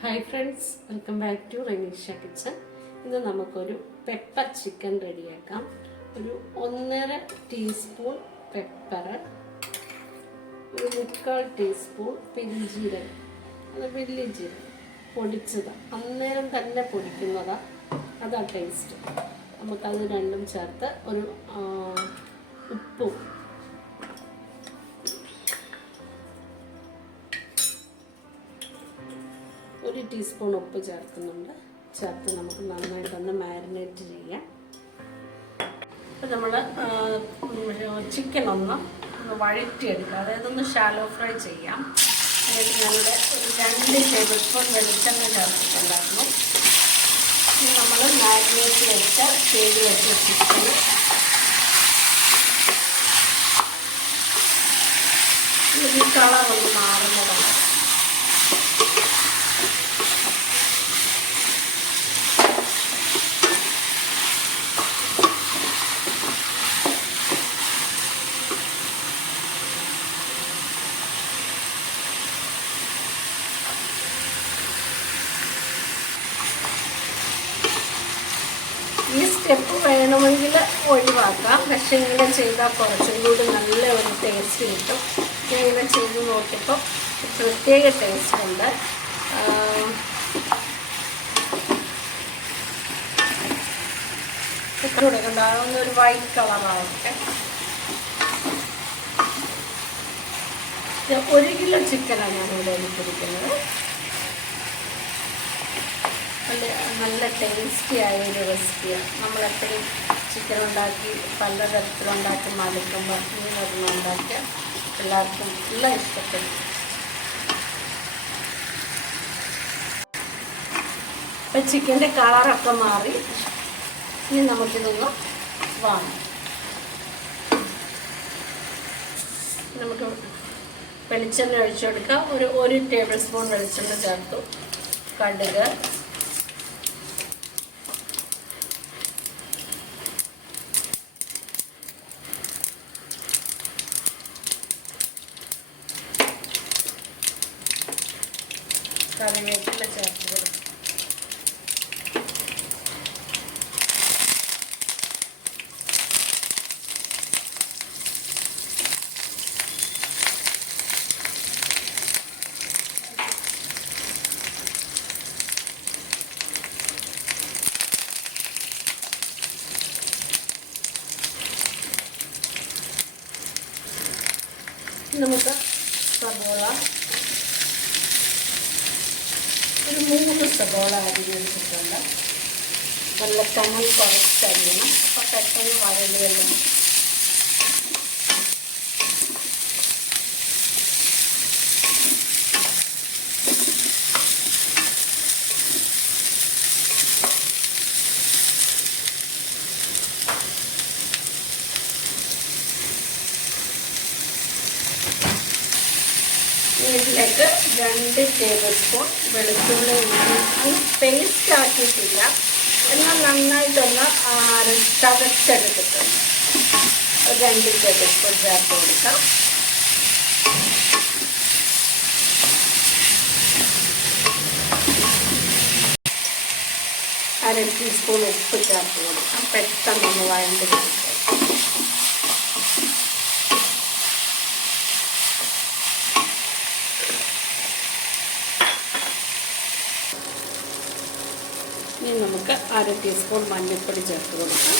Hi friends welcome back to Reneesha kitchen ഇന്ന് നമുക്കൊരു pepper chicken റെഡിയാക്കാം ഒരു ഒന്നര ടീസ്പൂൺ പെപ്പർ ഒരു മുക്കാൽ ടീസ്പൂൺ പെരിഞ്ജീരകം അത് വലിയ ജീരകം. പൊടിച്ചതാണ് അന്നേരം തന്നെ പൊടിക്കുന്നതാണ് അതാ ടേസ്റ്റ് നമുക്കത് രണ്ടും ചേർത്ത് ഒരു ടീസ്പൂൺ ഉപ്പ് ചേർക്കുന്നുണ്ട്. ചേർത്ത് നമുക്ക് നന്നായിട്ടൊന്ന് മാരിനേറ്റ് ചെയ്യാം. ഇപ്പം നമ്മൾ ചിക്കൻ ഒന്ന് വഴറ്റിയെടുക്കുക അതായത് ഒന്ന് ഷാലോ ഫ്രൈ ചെയ്യാം. എന്നിട്ട് ഞങ്ങളുടെ രണ്ട് ടേബിൾ സ്പൂൺ വെളിച്ചെണ്ണ ചേർത്തിട്ടുണ്ടായിരുന്നു. ഇനി നമ്മൾ മാരിനേറ്റ് വെച്ച ചെയ്ത് വെച്ച ചിക്കൻ കളർ ഒന്ന് മാറുന്നതാണ് ഈ സ്റ്റെപ്പ് വേണമെങ്കിൽ ഒഴിവാക്കാം. പക്ഷെ ഇങ്ങനെ ചെയ്താൽ കുറച്ചും കൂടി നല്ല ഒരു ടേസ്റ്റ് കിട്ടും. ഞാൻ ഇങ്ങനെ ചെയ്ത് നോക്കിയപ്പോൾ പ്രത്യേക ടേസ്റ്റ് ഉണ്ട്. കൊടുക്കണ്ടാകുന്ന ഒരു വൈറ്റ് കളറാവട്ടെ ഒരു കിലോ ചിക്കനാണ് ഞാനിവിടെ എടുത്തിരിക്കുന്നത്. നല്ല നല്ല ടേസ്റ്റി ആയ ഒരു റെസിപ്പിയാണ് നമ്മളെപ്പോഴും ചിക്കൻ ഉണ്ടാക്കി പലതരത്തിലുണ്ടാക്കി മടുക്കുമ്പോൾ ഈ വരുന്ന ഉണ്ടാക്കിയ എല്ലാവർക്കും എല്ലാം ഇഷ്ടപ്പെടും ഇപ്പം ചിക്കന്റെ കളറൊക്കെ മാറി. ഇനി നമുക്കിതൊന്ന് വാങ്ങാം. നമുക്ക് വെളിച്ചെണ്ണ ഒഴിച്ചു കൊടുക്കാം ഒരു ഒരു ടേബിൾ സ്പൂൺ വെളിച്ചെണ്ണ ചേർത്തു. കടുക്. കറിവേപ്പില ചേർത്ത് കൊടുക്കും നമുക്ക് സബോള ഒരു മൂന്ന് സബോള അരിഞ്ഞെടുത്തിട്ടുണ്ട് നല്ല കനം കുറച്ചരിയണം അപ്പോൾ പെട്ടെന്ന് ഇതിലേക്ക് രണ്ട് ടേബിൾ സ്പൂൺ വെളുത്തുള്ളി ഇഞ്ചി പേസ്റ്റ് ആക്കിയിട്ടില്ല. എന്നാൽ നന്നായിട്ടൊന്ന് അര ചതച്ചെടുത്തിട്ടുണ്ട് ഒരു രണ്ട് ടേബിൾ സ്പൂൺ ചേർത്ത് കൊടുക്കാം. അര ടീസ്പൂൺ ഉപ്പ് ചേർത്ത് കൊടുക്കാം. പെട്ടെന്നൊന്ന് വഴണ്ട് കൊടുക്കാം ഇനി നമുക്ക് അര ടീസ്പൂൺ മഞ്ഞൾപ്പൊടി ചേർത്ത് കൊടുക്കാം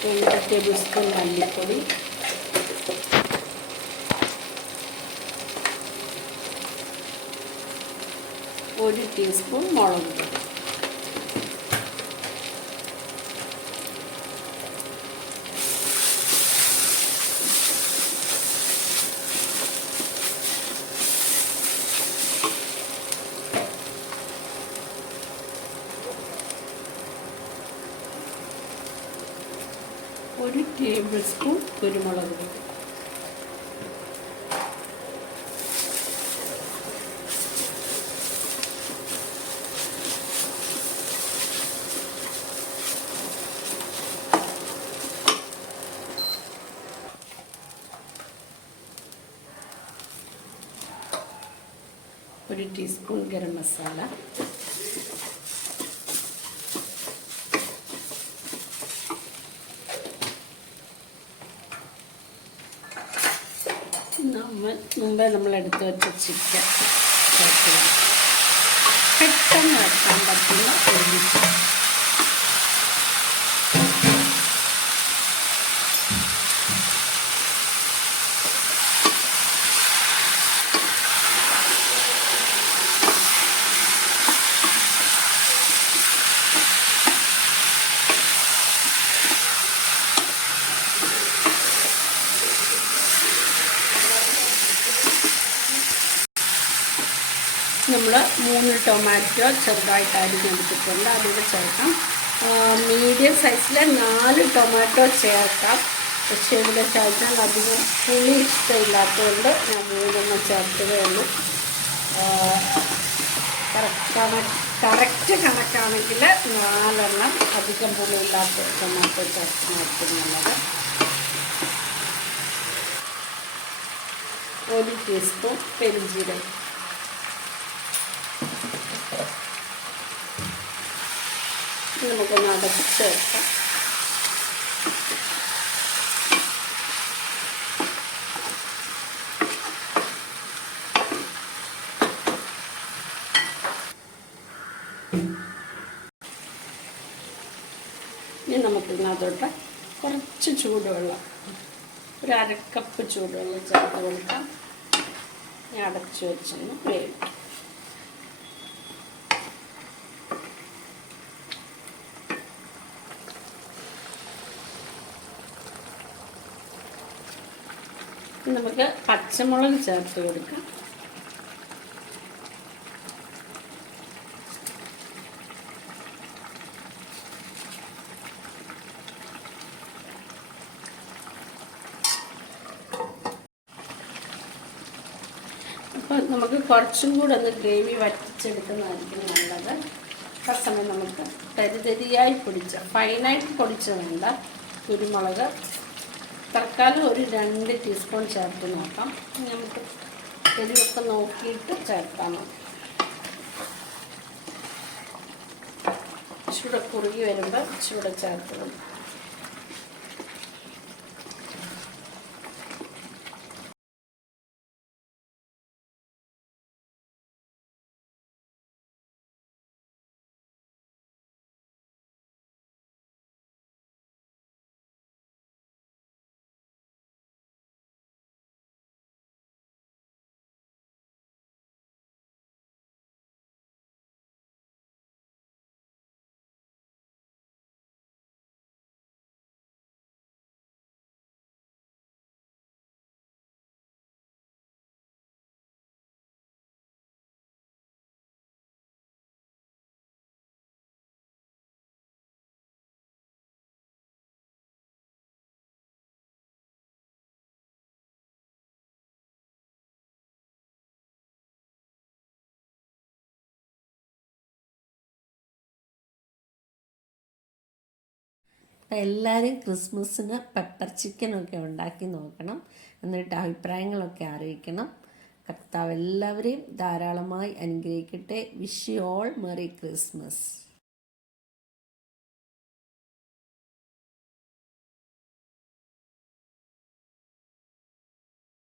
രണ്ട് ടേബിൾ സ്പൂൺ മല്ലിപ്പൊടി. ഒരു ടീസ്പൂൺ മുളക് പൊടി ഒരു ടേബിൾ സ്പൂൺ കുരുമുളക് പൊടി. ഒരു ടീസ്പൂൺ ഗരം മസാല നമ്മൾ മുമ്പേ നമ്മൾ എടുത്ത് വെച്ച ചിക്കൻ പെട്ടെന്ന് വെക്കാൻ പറ്റുന്ന ഒരു നമ്മൾ മൂന്ന് ടൊമാറ്റോ ചെറുതായിട്ട് അരിഞ്ഞെടുത്തിട്ടുണ്ട് അതിൽ ചേർക്കാം. മീഡിയം സൈസിൽ നാല് ടൊമാറ്റോ ചേർക്കാം. പക്ഷേ ഇവിടെ ചേർത്താൽ അധികം പുളി ഇഷ്ടമില്ലാത്തതുകൊണ്ട് ഞാൻ മൂന്നെണ്ണം ചേർത്തതേ ഉള്ളൂ. കറക്റ്റ് കണക്കാണെങ്കിൽ നാലെണ്ണം അധികം പുളിയില്ലാത്ത ടൊമാറ്റോ ചേർത്ത് നല്ലത്. ഒരു ടീസ്പൂൺ പെരിഞ്ചീരകം. നമുക്കൊന്ന് അടച്ച് വെക്കാം. ഇനി നമുക്ക് ഇതിനകത്തോട്ട് കുറച്ച് ചൂടുവെള്ളം ഒരു അരക്കപ്പ് ചൂടുവെള്ളം ചേർത്ത് കൊടുക്കാം. അടച്ചു വെച്ചൊന്ന് വേവിക്കാം. നമുക്ക് പച്ചമുളക് ചേർത്ത് കൊടുക്കാം. അപ്പോൾ നമുക്ക് കുറച്ചും കൂടെ ഒന്ന് ഗ്രേവി വറ്റിച്ചെടുക്കുന്നതായിരിക്കും നല്ലത്. ആ സമയം നമുക്ക് തരിതരിയായി പൊടിച്ച ഫൈനായിട്ട് പൊടിച്ച വേണ്ട കുരുമുളക് തൽക്കാലം ഒരു രണ്ട് ടീസ്പൂൺ ചേർത്ത് നോക്കാം. നമുക്ക് എരിവൊക്കെ നോക്കിയിട്ട് ചേർക്കാം. ചൂടെ കുറുകി വരുമ്പോൾ ചൂടെ ചേർത്ത് കൊടുക്കും. അപ്പം എല്ലാവരും ക്രിസ്മസിന് പെപ്പർ ചിക്കനൊക്കെ ഉണ്ടാക്കി നോക്കണം. എന്നിട്ട് അഭിപ്രായങ്ങളൊക്കെ അറിയിക്കണം. കർത്താവ് എല്ലാവരെയും ധാരാളമായി അനുഗ്രഹിക്കട്ടെ. Wish you all. Merry Christmas.